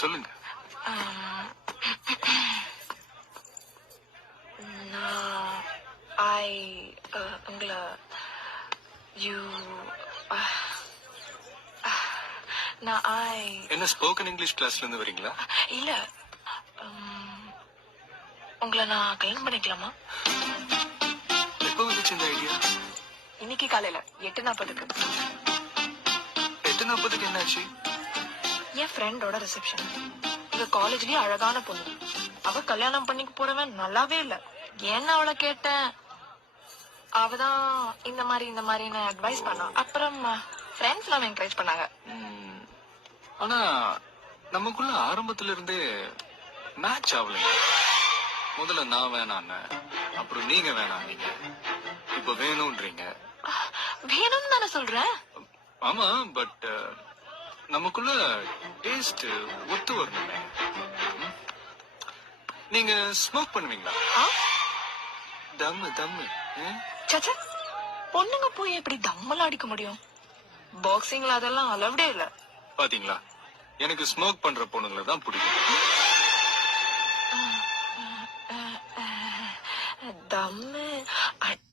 சொல்லுங்க. நான் உங்களை என்ன ஸ்போக்கன் இங்கிலீஷ் கிளாஸ்ல இருந்து வரீங்களா? இல்ல, உங்களை நான் கல்யாணம் பண்ணிக்கலாமா? எப்ப வந்துச்சு இந்த ஐடியா? இன்னைக்கு காலையில 8:40. 8:40 என்னாச்சு? என் ஃப்ரெண்டோட ரிசப்ஷன். எங்க காலேஜ்லயே அழகான பொண்ணு. அவ கல்யாணம் பண்ணிக்க போறவன் நல்லாவே இல்ல. ஏன்னு அவளை கேட்டேன். அவதான் இந்த மாதிரின்னு அட்வைஸ் பண்ணா. அப்புறம் ஃப்ரெண்ட்ஸ் எல்லாம் என்கரேஜ் பண்ணாங்க. ஆனா நமக்குள்ள ஆரம்பத்துல இருந்தே மேட்ச் ஆகலைங்க. முதல்ல நான் வேணான்னு, அப்புறம் நீங்க வேணான்னீங்க, இப்ப வேணும்ன்றீங்க. வேணும்னு தானே சொல்றேன். ஆமா, பட் நமக்குள்ள டேஸ்ட் ஒத்து வரணுமே. நீங்க ஸ்மோக் பண்ணுவீங்களா? தம்மு சச்சா, பொண்ணுங்க போய் எப்படி தம்மெல்லாம் அடிக்க முடியும்? பாக்ஸிங்ல அதெல்லாம் அலவுடே இல்ல. பாத்தீங்களா, எனக்கு ஸ்மோக் பண்ற பொண்ணுங்களை தான் பிடிக்கும். தம்மு